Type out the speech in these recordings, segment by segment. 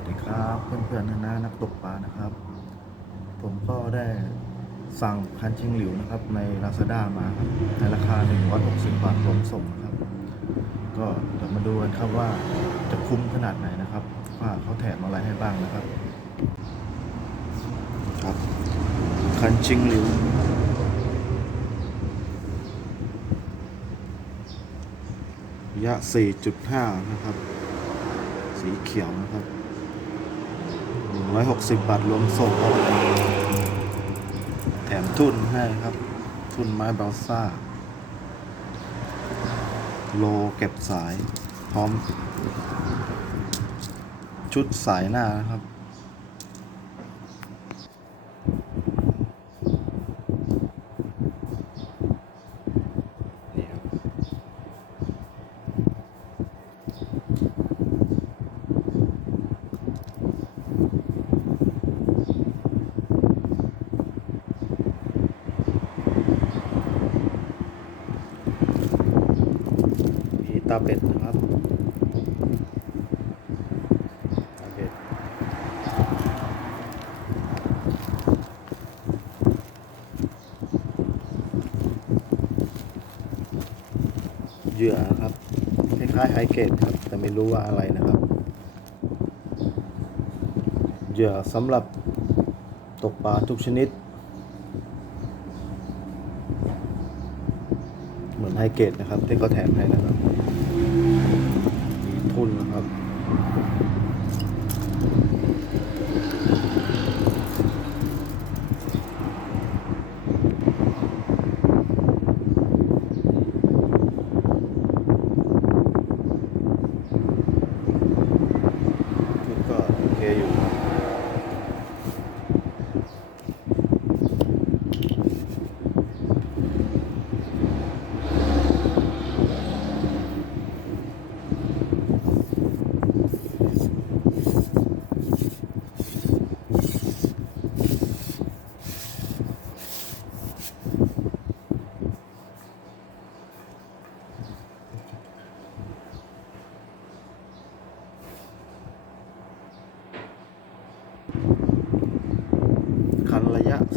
วัสดีครับเพื่อนๆนะนะนักตกปลานะครับ ผมก็ได้สั่งคันชิงหลิวนะครับ ใน Lazada มาครับในราคา160บาทรวมส่งนะครับ ก็เดี๋ยวมาดูกันครับว่าจะคุ้มขนาดไหนนะครับ ว่าเขาแถมอะไรให้บ้างนะครับ ครับคันชิงหลิวยะ4.5 นะครับ สีเขียวนะครับ 160 บาทรวมส่งครับแถมทุนให้ครับ ทุนไม้บราซ่า โลเก็บสายพร้อม ชุดสายหน้านะครับ นี่ครับ มี ตาเป็ดนะครับตาเป็ดเหยื่อครับคล้ายๆไฮเกตครับ แต่ไม่รู้ว่าอะไรนะครับ เหยื่อสำหรับตกปลาทุกชนิด เหมือนไฮเกตนะครับที่เขาแถมให้นะครับ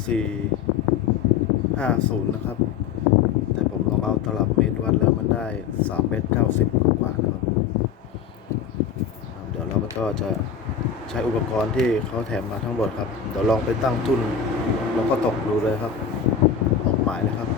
450 นะครับ แต่ผมลองเอาตลับเมตรวัดแล้วมันได้3เมตร90กว่าครับ เดี๋ยวเราก็จะใช้อุปกรณ์ที่เขาแถมมาทั้งหมดครับ เดี๋ยวลองไปตั้งทุนแล้วก็ตกดูเลยครับ ออกหมายเลยครับ